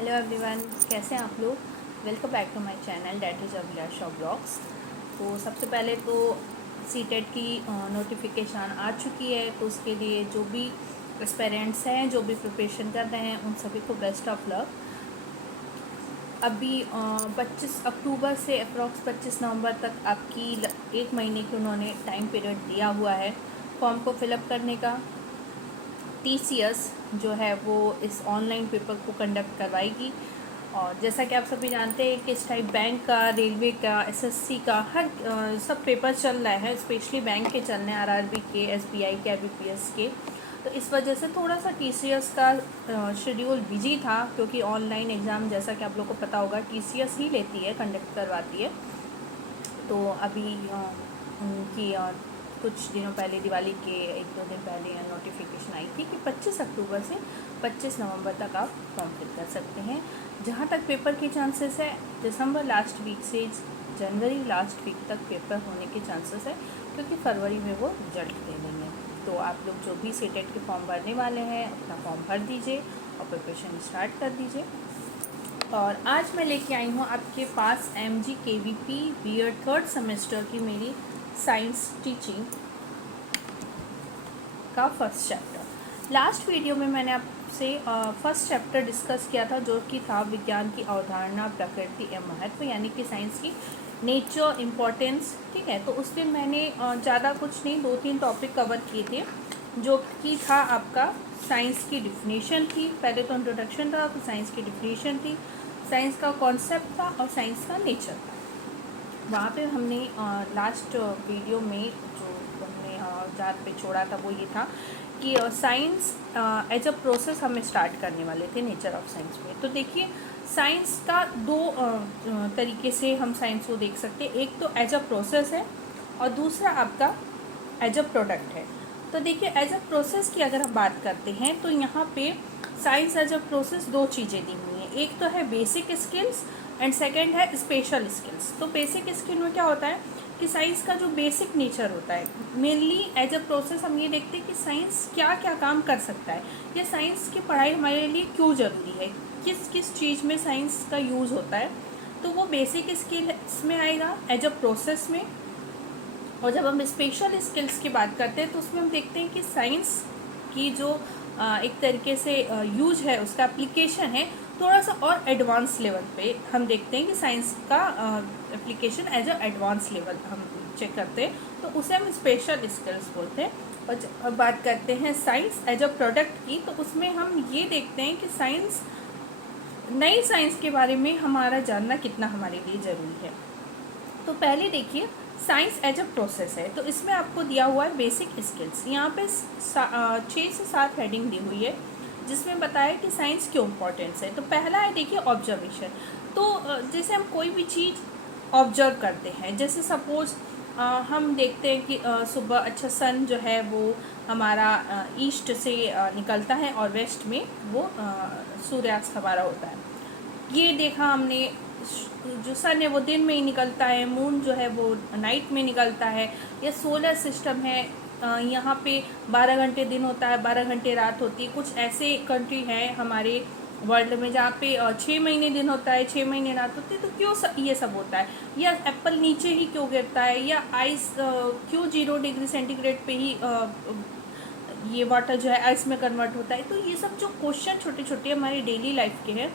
Hello everyone, कैसे हैं आप लोग। Welcome back to my channel that is Abhilasha blogs. तो सबसे पहले तो सीटेट की नोटिफिकेशन आ चुकी है, तो उसके लिए जो भी एस्पेरेंट्स हैं, जो भी प्रिपरेशन कर रहे हैं, उन सभी को बेस्ट ऑफ लक। अभी 25 अक्टूबर से अप्रॉक्स 25 नवंबर तक आपकी एक महीने की उन्होंने टाइम पीरियड दिया हुआ है फॉर्म को फिलअप करने का। TCS जो है वो इस ऑनलाइन पेपर को कंडक्ट करवाएगी। और जैसा कि आप सभी जानते हैं कि इस टाइप बैंक का, रेलवे का, SSC का हर सब पेपर चल रहा है, स्पेशली बैंक के चल रहे हैं, RRB के, SBI के, IBPS के। तो इस वजह से थोड़ा सा TCS का शेड्यूल बिजी था, क्योंकि ऑनलाइन एग्ज़ाम जैसा कि आप लोग को पता होगा TCS ही लेती है, कंडक्ट करवाती है। तो अभी उनकी कुछ दिनों पहले, दिवाली के 1-2 दिन पहले नोटिफिकेशन आई थी कि 25 अक्टूबर से 25 नवंबर तक आप फॉर्म फिल कर सकते हैं। जहाँ तक पेपर के चांसेस है, दिसंबर लास्ट वीक से जनवरी लास्ट वीक तक पेपर होने के चांसेस है, क्योंकि फरवरी में वो रिजल्ट दे देंगे। तो आप लोग जो भी सीटेट के फॉर्म भरने वाले हैं, अपना फॉर्म भर दीजिए और प्रिपरेशन स्टार्ट कर दीजिए। और आज मैं लेके आई हूँ आपके पास MG KVP B.Ed 3rd semester की मेरी साइंस टीचिंग का फर्स्ट चैप्टर। लास्ट वीडियो में मैंने आपसे फर्स्ट चैप्टर डिस्कस किया था, जो कि था विज्ञान की अवधारणा, प्रकृति एवं महत्व, यानी कि साइंस की नेचर, इम्पोर्टेंस। ठीक है, तो उस दिन मैंने ज़्यादा कुछ नहीं, 2-3 टॉपिक कवर किए थे, जो कि था आपका साइंस की डिफिनीशन थी। पहले तो इंट्रोडक्शन था, तो साइंस की डिफिनीशन थी, साइंस का कॉन्सेप्ट था और साइंस का नेचर था। वहाँ पे हमने लास्ट वीडियो में जो हमने जहाँ पे छोड़ा था वो ये था कि साइंस एज अ प्रोसेस हमें स्टार्ट करने वाले थे नेचर ऑफ साइंस में। तो देखिए, साइंस का दो तरीके से हम साइंस को देख सकते हैं। एक तो एज अ प्रोसेस है और दूसरा आपका एज अ प्रोडक्ट है। तो देखिए, एज अ प्रोसेस की अगर हम बात करते हैं तो यहाँ पे साइंस एज अ प्रोसेस दो चीज़ें दी हुई हैं। एक तो है बेसिक स्किल्स एंड सेकेंड है स्पेशल स्किल्स। तो बेसिक स्किल में क्या होता है कि साइंस का जो बेसिक नेचर होता है, मेनली एज अ प्रोसेस हम ये देखते हैं कि साइंस क्या क्या काम कर सकता है, या साइंस की पढ़ाई हमारे लिए क्यों ज़रूरी है, किस किस चीज़ में साइंस का यूज़ होता है। तो वो बेसिक स्किल्स में आएगा एज अ प्रोसेस में। और जब हम स्पेशल स्किल्स की बात करते हैं तो उसमें हम देखते हैं कि साइंस की जो एक तरीके से यूज है, उसका एप्लीकेशन है, थोड़ा सा और एडवांस लेवल पे हम देखते हैं कि साइंस का application as a advance level हम चेक करते हैं, तो उसे हम स्पेशल स्किल्स बोलते हैं। और जब बात करते हैं साइंस एज अ प्रोडक्ट की, तो उसमें हम ये देखते हैं कि साइंस, नई साइंस के बारे में हमारा जानना कितना हमारे लिए ज़रूरी है। तो पहले देखिए, साइंस एज अ प्रोसेस है, तो इसमें आपको दिया हुआ है बेसिक स्किल्स। यहाँ पे 6 से 7 हेडिंग दी हुई है, जिसमें बताया कि साइंस क्यों इम्पोर्टेंस है। तो पहला है, देखिए, ऑब्जर्वेशन। तो जैसे हम कोई भी चीज़ ऑब्जर्व करते हैं, जैसे सपोज हम देखते हैं कि सुबह अच्छा सन जो है वो हमारा ईस्ट से निकलता है और वेस्ट में वो सूर्यास्त हमारा होता है। ये देखा हमने, जो सन है वो दिन में ही निकलता है, मून जो है वो नाइट में निकलता है। या सोलर सिस्टम है, यहाँ पे 12 घंटे दिन होता है, 12 घंटे रात होती है। कुछ ऐसे कंट्री हैं हमारे वर्ल्ड में जहाँ पे 6 महीने दिन होता है, 6 महीने रात होती है। तो क्यों ये सब होता है, या एप्पल नीचे ही क्यों गिरता है, या आइस क्यों 0 डिग्री सेंटीग्रेड पे ही ये वाटर जो है आइस में कन्वर्ट होता है। तो ये सब जो क्वेश्चन छोटे छोटे हमारी डेली लाइफ के हैं,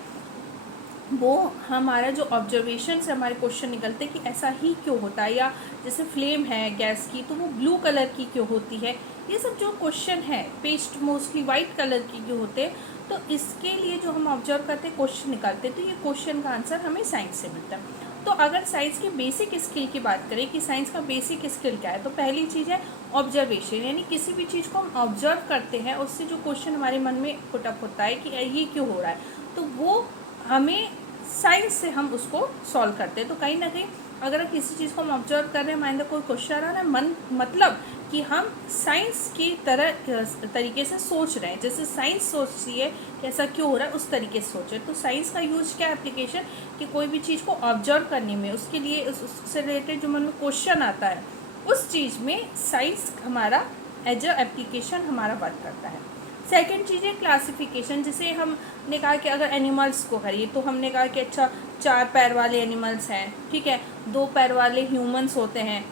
वो हमारा जो ऑब्जर्वेशन से हमारे क्वेश्चन निकलते हैं कि ऐसा ही क्यों होता है। या जैसे फ्लेम है गैस की, तो वो ब्लू कलर की क्यों होती है। ये सब जो क्वेश्चन है, पेस्ट मोस्टली वाइट कलर की क्यों होते हैं। तो इसके लिए जो हम ऑब्जर्व करते हैं, क्वेश्चन निकालते हैं, तो ये क्वेश्चन का आंसर हमें साइंस से मिलता है। तो अगर साइंस की बेसिक स्किल की बात करें कि साइंस का बेसिक स्किल क्या है, तो पहली चीज़ है ऑब्जर्वेशन, यानी किसी भी चीज़ को हम ऑब्जर्व करते हैं, उससे जो क्वेश्चन हमारे मन में पुटअप होता है कि ये क्यों हो रहा है, तो वो हमें साइंस से हम उसको सॉल्व करते हैं। तो कहीं ना कहीं अगर किसी चीज़ को हम ऑब्जर्व कर रहे हैं, हमारे अंदर कोई क्वेश्चन आ रहा है, मतलब कि हम साइंस की तरीके से सोच रहे हैं, जैसे साइंस सोचती है कि ऐसा क्यों हो रहा है, उस तरीके से सोच रहे हैं। तो साइंस का यूज क्या एप्लीकेशन, कि कोई भी चीज़ को ऑब्जर्व करने में, उसके लिए उससे रिलेटेड जो मन में क्वेश्चन आता है, उस चीज़ में साइंस हमारा एज अ एप्लीकेशन हमारा वर्क करता है। सेकंड चीज़ है क्लासिफिकेशन। जैसे हमने कहा कि अगर एनिमल्स को करिए तो हमने कहा कि अच्छा 4 पैर वाले एनिमल्स हैं, ठीक है, 2 पैर वाले ह्यूमंस होते हैं।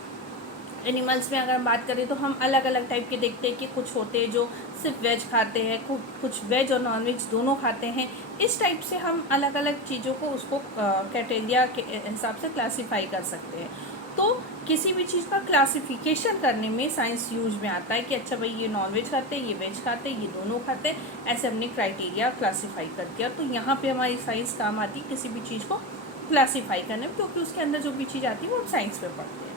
एनिमल्स में अगर हम बात करें तो हम अलग अलग टाइप के देखते हैं कि कुछ होते हैं जो सिर्फ वेज खाते हैं, कुछ वेज और नॉन वेज दोनों खाते हैं। इस टाइप से हम अलग अलग चीज़ों को उसको कैटेगरिया के हिसाब से क्लासीफाई कर सकते हैं। तो किसी भी चीज़ का क्लासिफिकेशन करने में साइंस यूज में आता है कि अच्छा भाई ये नॉन वेज खाते हैं, ये वेज खाते हैं, ये दोनों खाते हैं, ऐसे हमने क्राइटेरिया क्लासीफाई कर दिया। तो यहाँ पे हमारी साइंस काम आती है किसी भी चीज़ को क्लासीफाई करने में, क्योंकि उसके अंदर जो भी चीज़ आती है वो हम साइंस में पढ़ते हैं।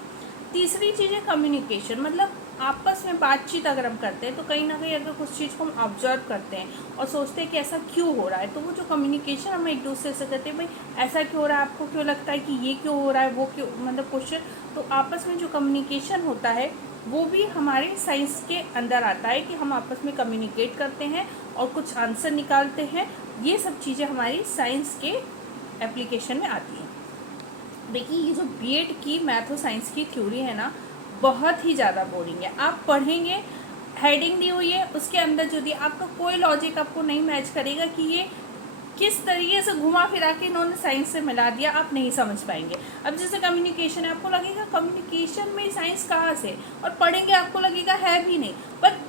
तीसरी चीज़ है कम्युनिकेशन, मतलब आपस में बातचीत अगर हम करते हैं तो कहीं ना कहीं अगर कुछ चीज़ को हम ऑब्जर्व करते हैं और सोचते हैं कि ऐसा क्यों हो रहा है, तो वो जो कम्युनिकेशन हम एक दूसरे से करते हैं, भाई ऐसा क्यों हो रहा है, आपको क्यों लगता है कि ये क्यों हो रहा है, वो क्यों, मतलब क्वेश्चन, तो आपस में जो कम्युनिकेशन होता है वो भी हमारे साइंस के अंदर आता है कि हम आपस में कम्युनिकेट करते हैं और कुछ आंसर निकालते हैं। ये सब चीज़ें हमारी साइंस के एप्लीकेशन में आती हैं। देखिए ये जो बीएड की मैथ और साइंस की थ्योरी है ना, बहुत ही ज़्यादा बोरिंग है। आप पढ़ेंगे, हेडिंग दी हुई है, उसके अंदर जो दिया आपका कोई लॉजिक आपको नहीं मैच करेगा कि ये किस तरीके से घुमा फिरा के इन्होंने साइंस से मिला दिया, आप नहीं समझ पाएंगे। अब जैसे कम्युनिकेशन है, आपको लगेगा कम्युनिकेशन में साइंस कहाँ से, और पढ़ेंगे आपको लगेगा है भी नहीं, पर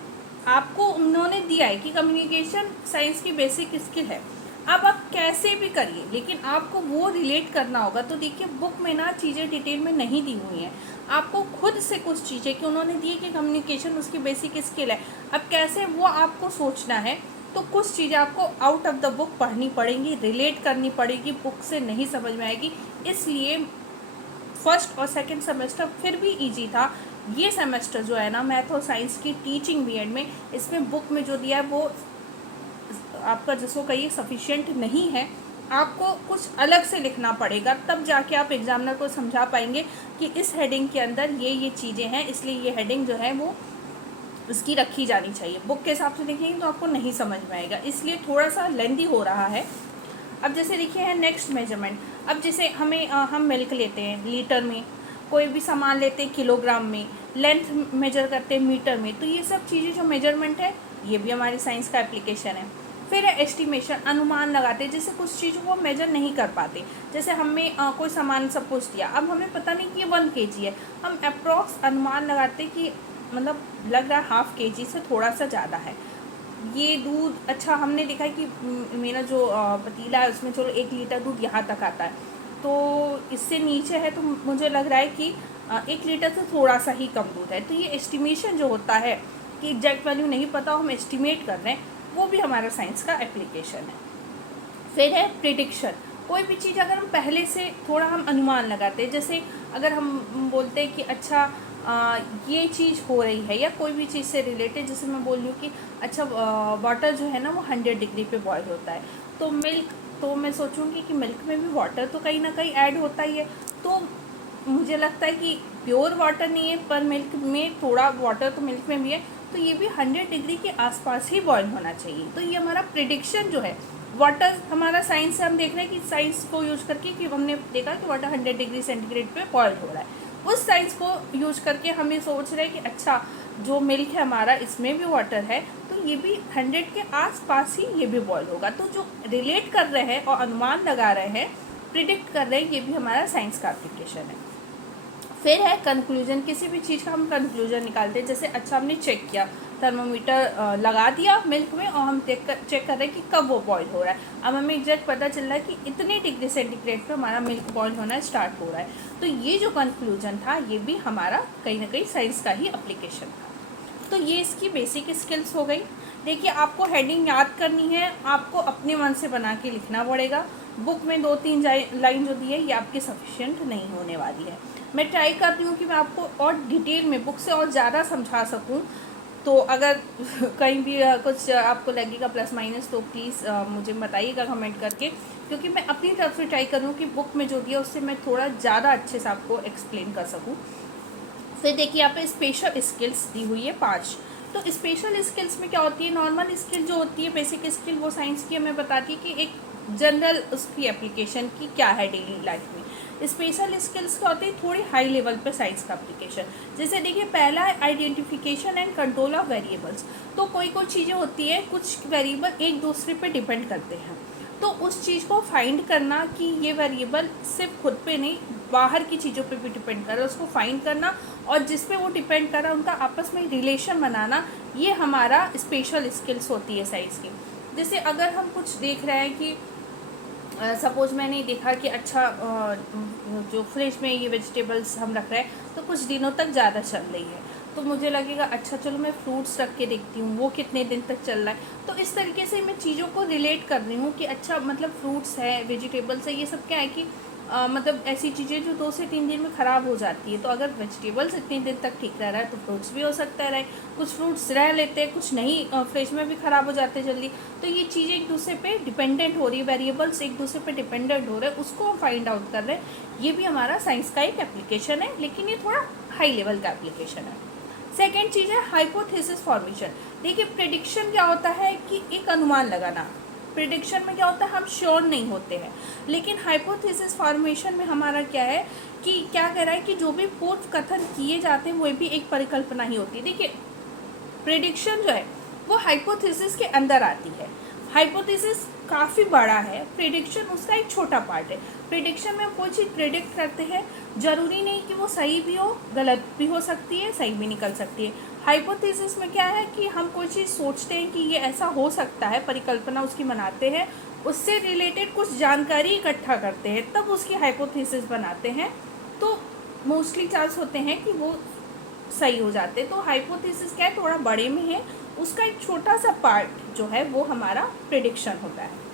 आपको उन्होंने दिया है कि कम्युनिकेशन साइंस की बेसिक स्किल है। अब आप कैसे भी करिए लेकिन आपको वो रिलेट करना होगा। तो देखिए बुक में ना चीज़ें डिटेल में नहीं दी हुई हैं, आपको खुद से कुछ चीज़ें कि उन्होंने दी कि कम्युनिकेशन उसकी बेसिक स्किल है, अब कैसे वो आपको सोचना है। तो कुछ चीज़ें आपको आउट ऑफ द बुक पढ़नी पड़ेंगी, रिलेट करनी पड़ेगी, बुक से नहीं समझ में आएगी। इसलिए फर्स्ट और सेकंड सेमेस्टर फिर भी इजी था, ये सेमेस्टर जो है ना मैथ और साइंस की टीचिंग बीएड में, इसमें बुक में जो दिया है वो आपका जिसको कहिए सफिशिएंट नहीं है। आपको कुछ अलग से लिखना पड़ेगा, तब जाके आप एग्जामिनर को समझा पाएंगे कि इस हेडिंग के अंदर ये चीज़ें हैं, इसलिए ये हेडिंग जो है वो इसकी रखी जानी चाहिए। बुक के हिसाब से देखेंगे तो आपको नहीं समझ में आएगा, इसलिए थोड़ा सा लेंदी हो रहा है। अब जैसे देखिए है नेक्स्ट मेजरमेंट। अब जैसे हम मिल्क लेते हैं लीटर में, कोई भी सामान लेते हैं किलोग्राम में, लेंथ मेजर करते हैं मीटर में, तो ये सब चीज़ें जो मेजरमेंट है ये भी हमारी साइंस का एप्लीकेशन है। फिर है एस्टिमेशन, अनुमान लगाते हैं, जैसे कुछ चीज़ों को मेजर नहीं कर पाते। जैसे हमें कोई सामान सपोज दिया, अब हमें पता नहीं कि ये 1 kg है, हम अप्रॉक्स अनुमान लगाते कि मतलब लग रहा है 1/2 kg से थोड़ा सा ज़्यादा है। ये दूध, अच्छा हमने देखा है कि मेरा जो पतीला है उसमें चलो 1 लीटर दूध यहाँ तक आता है, तो इससे नीचे है तो मुझे लग रहा है कि 1 लीटर से थोड़ा सा ही कम दूध है। तो ये एस्टिमेशन जो होता है कि एग्जैक्ट वैल्यू नहीं पता, हम एस्टिमेट कर रहे हैं, वो भी हमारा साइंस का एप्लीकेशन है। फिर है प्रिडिक्शन, कोई भी चीज़ अगर हम पहले से थोड़ा हम अनुमान लगाते हैं, जैसे अगर हम बोलते हैं कि अच्छा ये चीज़ हो रही है, या कोई भी चीज़ से रिलेटेड, जैसे मैं बोल रही हूँ कि अच्छा वाटर जो है ना वो 100 डिग्री पे बॉयल होता है, तो मिल्क, तो मैं सोचूंगी कि मिल्क में भी वाटर तो कहीं ना कहीं ऐड होता ही है, तो मुझे लगता है कि प्योर वाटर नहीं है पर मिल्क में थोड़ा वाटर तो मिल्क में भी है, तो ये भी 100 डिग्री के आसपास ही बॉयल होना चाहिए। तो ये हमारा प्रिडिक्शन जो है, वाटर हमारा साइंस से हम देख रहे हैं कि साइंस को यूज करके कि हमने देखा कि वाटर 100 डिग्री सेंटीग्रेड पे बॉयल हो रहा है, उस साइंस को यूज करके हम ये सोच रहे हैं कि अच्छा जो मिल्क है हमारा इसमें भी वाटर है, तो ये भी 100 के आसपास ही ये भी बॉयल होगा। तो जो रिलेट कर रहे हैं और अनुमान लगा रहे हैं, प्रिडिक्ट कर रहे हैं, ये भी हमारा साइंस का एप्लीकेशन है। फिर है कंक्लूजन, किसी भी चीज़ का हम कंक्लूजन निकालते हैं, जैसे अच्छा हमने चेक किया, थर्मोमीटर लगा दिया मिल्क में और हम चेक कर रहे हैं कि कब वो बॉयल हो रहा है। अब हमें एग्जैक्ट पता चल रहा है कि इतने डिग्री सेंटीग्रेड पे हमारा मिल्क बॉयल होना स्टार्ट हो रहा है। तो ये जो कंक्लूजन था ये भी हमारा कहीं ना कहीं साइंस का ही एप्लीकेशन था। तो ये इसकी बेसिक स्किल्स हो गई। देखिए आपको हेडिंग याद करनी है, आपको अपने मन से बना के लिखना पड़ेगा। बुक में 2-3 लाइन जो दी है ये आपकी सफिशिएंट नहीं होने वाली है। मैं ट्राई कर रही हूँ कि मैं आपको और डिटेल में बुक से और ज़्यादा समझा सकूँ, तो अगर कहीं भी कुछ आपको लगेगा प्लस माइनस तो प्लीज़ मुझे बताइएगा कमेंट करके, क्योंकि मैं अपनी तरफ से ट्राई कर रही हूँ कि बुक में जो दिया उससे मैं थोड़ा ज़्यादा अच्छे से आपको एक्सप्लेन कर सकूँ। फिर देखिए यहाँ पे स्पेशल स्किल्स दी हुई है 5। तो स्पेशल स्किल्स में क्या होती है, नॉर्मल स्किल जो होती है बेसिक स्किल वो साइंस की हमें बताती है कि एक जनरल उसकी एप्लीकेशन की क्या है डेली लाइफ में। स्पेशल स्किल्स क्या होते हैं, थोड़ी हाई लेवल पे साइंस का एप्लीकेशन। जैसे देखिए, पहला है identification and control of variables. तो कोई कोई चीज़ें होती है, कुछ वेरिएबल एक दूसरे पे डिपेंड करते हैं, तो उस चीज़ को फाइंड करना कि ये वेरिएबल सिर्फ खुद पे नहीं, बाहर की चीज़ों पे भी डिपेंड कर रहा है, उसको फाइंड करना, और जिस पे वो डिपेंड कर रहा है उनका आपस में रिलेशन बनाना, ये हमारा स्पेशल स्किल्स होती है साइंस की। जैसे अगर हम कुछ देख रहे हैं कि सपोज़ मैंने देखा कि अच्छा जो फ्रिज में ये वेजिटेबल्स हम रख रहे हैं तो कुछ दिनों तक ज़्यादा चल रही है, तो मुझे लगेगा अच्छा चलो मैं फ्रूट्स रख के देखती हूँ वो कितने दिन तक चल रहा है। तो इस तरीके से मैं चीज़ों को रिलेट कर रही हूँ कि अच्छा मतलब फ्रूट्स है, वेजिटेबल्स है, ये सब क्या है कि मतलब ऐसी चीज़ें जो 2 से 3 दिन में ख़राब हो जाती है। तो अगर वेजिटेबल्स इतने दिन तक ठीक रह रहा है तो फ्रूट्स भी हो सकता है। कुछ फ्रूट्स रह लेते हैं, कुछ नहीं, फ्रिज में भी ख़राब हो जाते हैं जल्दी। तो ये चीज़ें एक दूसरे पे डिपेंडेंट हो रही है, वेरिएबल्स एक दूसरे पे डिपेंडेंट हो रहे हैं, उसको हम फाइंड आउट कर रहे हैं। ये भी हमारा साइंस का एक एप्लीकेशन है, लेकिन ये थोड़ा हाई लेवल का एप्लीकेशन है। सेकेंड चीज़ है हाइपोथेसिस फॉर्मेशन। देखिए, प्रेडिक्शन क्या होता है कि एक अनुमान लगाना। प्रेडिक्शन में क्या होता है, हम श्योर नहीं होते हैं, लेकिन हाइपोथेसिस फॉर्मेशन में हमारा क्या है कि क्या कह रहा है कि जो भी पूर्व कथन किए जाते हैं वो भी एक परिकल्पना ही होती है। देखिए, प्रेडिक्शन जो है वो हाइपोथेसिस के अंदर आती है। हाइपोथेसिस काफ़ी बड़ा है, प्रेडिक्शन उसका एक छोटा पार्ट है। प्रेडिक्शन में हम कोई चीज़ प्रेडिक्ट करते हैं, ज़रूरी नहीं कि वो सही भी हो, गलत भी हो सकती है, सही भी निकल सकती है। हाइपोथेसिस में क्या है कि हम कोई चीज़ सोचते हैं कि ये ऐसा हो सकता है, परिकल्पना उसकी बनाते हैं, उससे रिलेटेड कुछ जानकारी इकट्ठा करते हैं, तब उसकी हाइपोथेसिस बनाते हैं, तो मोस्टली चांस होते हैं कि वो सही हो जाते हैं। तो हाइपोथेसिस क्या है, थोड़ा बड़े में है, उसका एक छोटा सा पार्ट जो है वो हमारा प्रेडिक्शन होता है।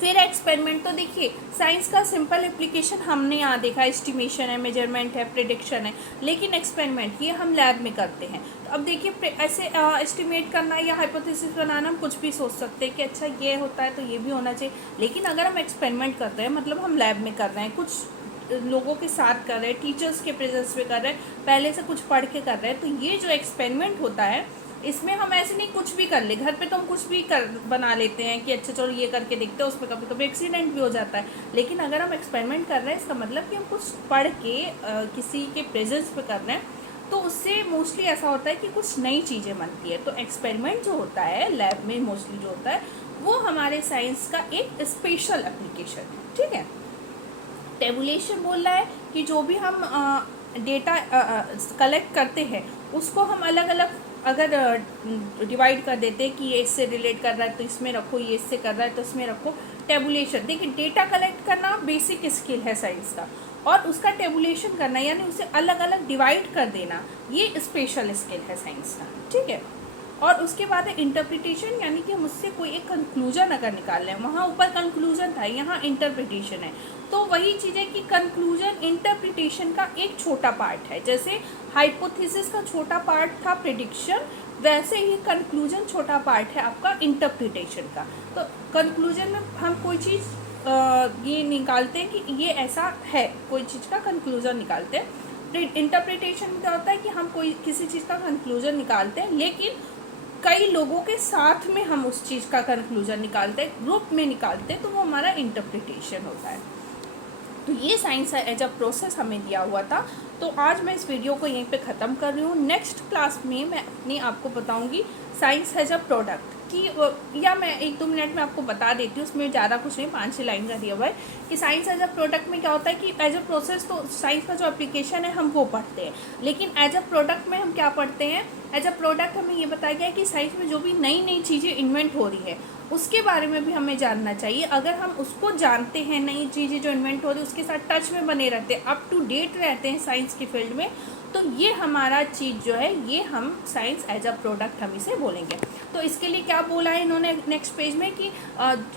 फिर एक्सपेरिमेंट, तो देखिए साइंस का सिंपल एप्लीकेशन हमने यहाँ देखा, एस्टिमेशन है, मेजरमेंट है, प्रेडिक्शन है, लेकिन एक्सपेरिमेंट ये हम लैब में करते हैं। तो अब देखिए, ऐसे एस्टिमेट करना या हाइपोथेसिस बनाना हम कुछ भी सोच सकते हैं कि अच्छा ये होता है तो ये भी होना चाहिए, लेकिन अगर हम एक्सपेरिमेंट कर रहे हैं मतलब हम लैब में कर रहे हैं, कुछ लोगों के साथ कर रहे हैं, टीचर्स के प्रेजेंस में कर रहे हैं, पहले से कुछ पढ़ के कर रहे हैं, तो ये जो एक्सपेरिमेंट होता है इसमें हम ऐसे नहीं कुछ भी कर ले, घर पे तो हम कुछ भी कर बना लेते हैं कि अच्छा चलो ये करके देखते हैं, उसमें कभी कभी एक्सीडेंट भी हो जाता है। लेकिन अगर हम एक्सपेरिमेंट कर रहे हैं, इसका मतलब कि हम कुछ पढ़ के किसी के प्रेजेंस पे कर रहे हैं, तो उससे मोस्टली ऐसा होता है कि कुछ नई चीज़ें बनती है। तो एक्सपेरिमेंट जो होता है लैब में मोस्टली जो होता है वो हमारे साइंस का एक स्पेशल एप्लीकेशन है। ठीक है, टेबुलेशन बोल रहा है कि जो भी हम डेटा कलेक्ट करते हैं उसको हम अलग अलग अगर डिवाइड कर देते हैं कि ये इससे रिलेट कर रहा है तो इसमें रखो, ये इससे कर रहा है तो इसमें रखो। टेबुलेशन, देखिए डेटा कलेक्ट करना बेसिक स्किल है साइंस का, और उसका टेबुलेशन करना यानी उसे अलग अलग डिवाइड कर देना ये स्पेशल स्किल है साइंस का। ठीक है, और उसके बाद है इंटरप्रिटेशन, यानी कि हम उससे कोई एक कंक्लूजन अगर निकाल रहे हैं, वहाँ ऊपर कंक्लूजन था, यहाँ इंटरप्रिटेशन है, तो वही चीज़ है कि कंक्लूजन इंटरप्रिटेशन का एक छोटा पार्ट है। जैसे हाइपोथेसिस का छोटा पार्ट था प्रेडिक्शन, वैसे ही कंक्लूजन छोटा पार्ट है आपका इंटरप्रिटेशन का। तो कंक्लूजन में हम कोई चीज़ ये निकालते हैं कि ये ऐसा है, कोई चीज़ का कंक्लूजन निकालते हैं। इंटरप्रिटेशन में क्या होता है कि हम कोई किसी चीज़ का कंक्लूजन निकालते हैं, लेकिन कई लोगों के साथ में हम उस चीज़ का कंक्लूजन निकालते हैं, ग्रुप में निकालते हैं, तो वो हमारा इंटरप्रिटेशन होता है। तो ये साइंस एज अ प्रोसेस हमें दिया हुआ था। तो आज मैं इस वीडियो को यहीं पे ख़त्म कर रही हूँ। नेक्स्ट क्लास में मैं अपनी आपको बताऊँगी साइंस एज अ प्रोडक्ट की, या मैं 1-2 मिनट में आपको बता देती हूँ, उसमें ज़्यादा कुछ नहीं, 5-6 लाइन का दिया हुआ है कि साइंस एज अ प्रोडक्ट में क्या होता है कि एज अ प्रोसेस तो साइंस का जो एप्लीकेशन है हम वो पढ़ते हैं, लेकिन एज अ प्रोडक्ट में हम क्या पढ़ते हैं, एज अ प्रोडक्ट हमें ये बताया गया है कि साइंस में जो भी नई नई चीज़ें इन्वेंट हो रही है उसके बारे में भी हमें जानना चाहिए। अगर हम उसको जानते हैं, नई चीज़ें जो इन्वेंट हो रही है उसके साथ टच में बने रहते हैं, अप टू डेट रहते हैं साइंस की फील्ड में, तो ये हमारा चीज़ जो है ये हम साइंस एज अ प्रोडक्ट हम इसे बोलेंगे। तो इसके लिए क्या बोला है इन्होंने नेक्स्ट पेज में कि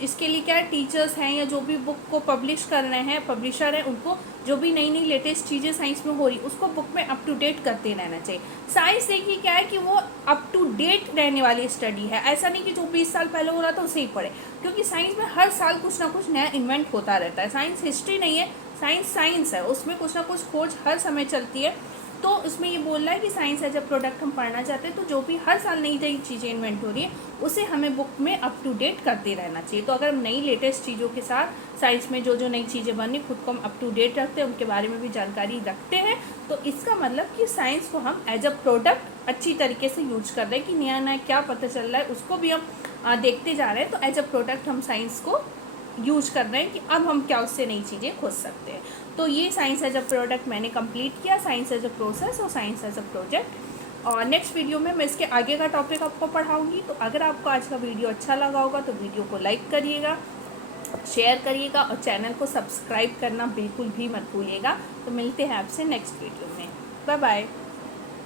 इसके लिए क्या टीचर्स हैं या जो भी बुक को पब्लिश कर रहे हैं, पब्लिशर हैं, उनको जो भी नई नई लेटेस्ट चीज़ें साइंस में हो रही उसको बुक में अप टू डेट करते रहना चाहिए। साइंस देखिए क्या है कि वो अप टू डेट रहने वाली स्टडी है, ऐसा नहीं कि जो 20 साल पहले हो रहा था उसे ही पढ़े, क्योंकि साइंस में हर साल कुछ ना कुछ नया इन्वेंट होता रहता है। साइंस हिस्ट्री नहीं है, साइंस साइंस है, उसमें कुछ ना कुछ खोज हर समय चलती है। तो उसमें ये बोल रहा है कि साइंस एज अ प्रोडक्ट हम पढ़ना चाहते हैं तो जो भी हर साल नई नई चीज़ें इन्वेंट हो रही है उसे हमें बुक में अप टू डेट करते रहना चाहिए। तो अगर हम नई लेटेस्ट चीज़ों के साथ साइंस में जो जो नई चीज़ें बनी खुद को हम अप टू डेट रखते हैं, उनके बारे में भी जानकारी रखते हैं, तो इसका मतलब कि साइंस को हम एज अ प्रोडक्ट अच्छी तरीके से यूज कर रहे हैं कि नया नया क्या पता चल रहा है उसको भी हम देखते जा रहे हैं। तो एज अ प्रोडक्ट हम साइंस को यूज कर रहे हैं कि अब हम क्या उससे नई चीज़ें खोज सकते हैं। तो ये साइंस एज अ प्रोडक्ट मैंने कंप्लीट किया, साइंस एज अ प्रोसेस और साइंस एज अ प्रोजेक्ट। और नेक्स्ट वीडियो में मैं इसके आगे का टॉपिक आपको पढ़ाऊंगी। तो अगर आपको आज का वीडियो अच्छा लगा होगा तो वीडियो को लाइक करिएगा, शेयर करिएगा और चैनल को सब्सक्राइब करना बिल्कुल भी मत भूलिएगा। तो मिलते हैं आपसे नेक्स्ट वीडियो में। Bye bye.